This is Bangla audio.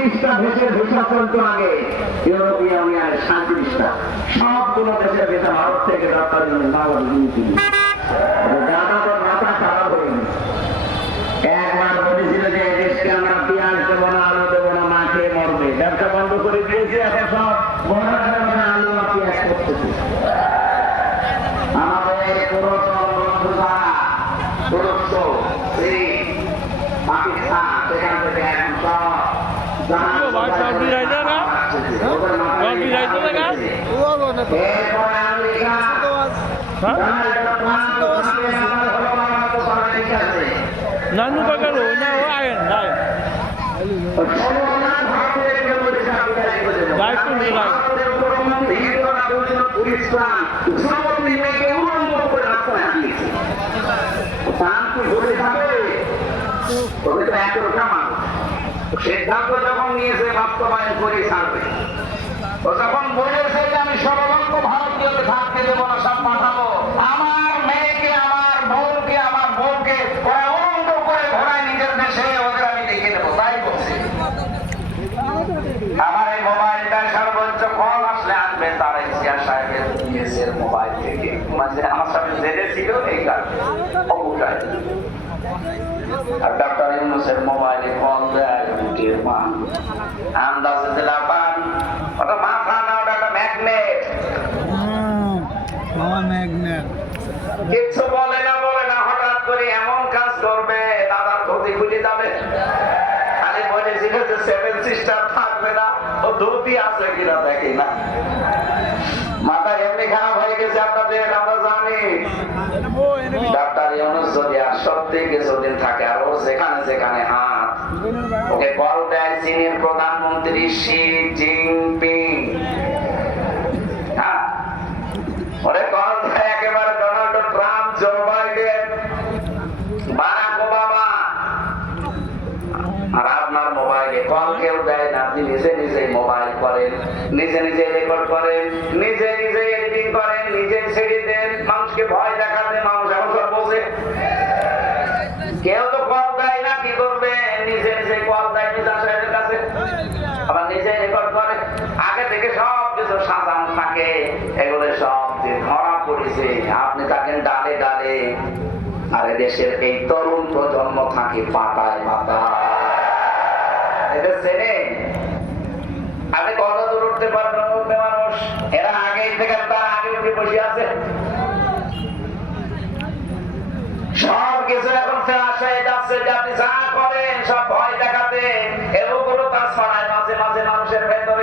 30টা দেশের ভিসা চলতো আগে, ইউরোপীয় ইউনিয়নের 37টা, সবগুলো দেশের ভিসা ভারত থেকে ডক্টর ইউনূস বাংলাদেশ দিয়েছিল। দাদা তো মাথা খারাপ হয়ে গেছে। একবার বলেছিল যে এই দেশকে আমরা পেঁয়াজ দেবো না, আলু দেবো না, মা খেয়ে মরবে, ব্যবসা বন্ধ করে দিয়েছে। এখন সব আলু আর পেঁয়াজ করতেছে। আমাদের পুরাতন বন্ধু যারা তুরস্ক, চীন, পাকিস্তান, সেখান থেকে এখন সব Nanu pagalo, na ayan, ayan. সিদ্ধান্ত যখন নিয়েছে বাস্তবায়ন করে ছাড়বে, তখন বলেছে যে আমি সর্বঙ্গ ভারতীয়কে থাকতে দেবো না, সব পাঠাবো। আমার মেয়েকে, আমার বোনকে, আমার বউকে উলঙ্গ করে ঘোড়ায় নিজের দেশে ওদের আমি ডেকে দেবো, তাই বলছি। আমার এই মোবাইলটা সর্বোচ্চ কল আসলে আসবে তার এশিয়া সাহেবের ইয়েসের মোবাইল থেকে, মানে আমার সাথে জেলে ছিল এই কারণে অবুকায়। আর ডক্টর ইউনূসের মোবাইলে কল দেয় উটের মা, আন্দাজে দিলা পান, ওটা মাথা না, ওটা একটা ম্যাগনেট। কিচ্ছু বলে না হঠাৎ করে এমন কাজ করবে, দাদার ধুতি খুলে যাবে। খালি বলেছিল যে 7 সিস্টার থাকবে না, ও ধুতি আছে কিনা দেখি না। মাথা এমনি খারাপ হয়ে গেছে আপনাদের, আমরা জানি। ডাক্তার ইউনূস যদি আর সত্যি কিছুদিন থাকে, আর ও যেখানে যেখানে হাত, ওকে কল দেয় চীনের প্রধানমন্ত্রী শি জিনপিং, হ্যাঁ, ওরে কল দেয় একেবারে Donald Trump, Joe Biden, Barack Obama. আর আপনার মোবাইলে কল কেউ দেয় না, আপনি নিজে নিজে মোবাইল করেন, নিজে নিজে রেকর্ড করেন, নিজে নিজে এডিটিং করেন, নিজে ছেড়ে দেন, মানুষকে ভয় দেখাতে। মানুষ এখন সব বোঝে, কেউ তো কল দেয় না, কি করবে? নিজে নিজে কল দেয় নিজাম সাহেবের কাছে, আবার নিজে রেকর্ড করে। আগে থেকে সব কিছু সাজানো থাকে, এগুলো সব যে ধরা পড়েছে। আপনি থাকেন ডালে ডালে, আর দেশের এই তরুণ প্রজন্ম থাকে পাতায় পাতায়। এটা চেনে আপনি কত দূর উঠতে পারেন মানুষ, এরা আগে থেকে তার আগে উঠে বসে আছে।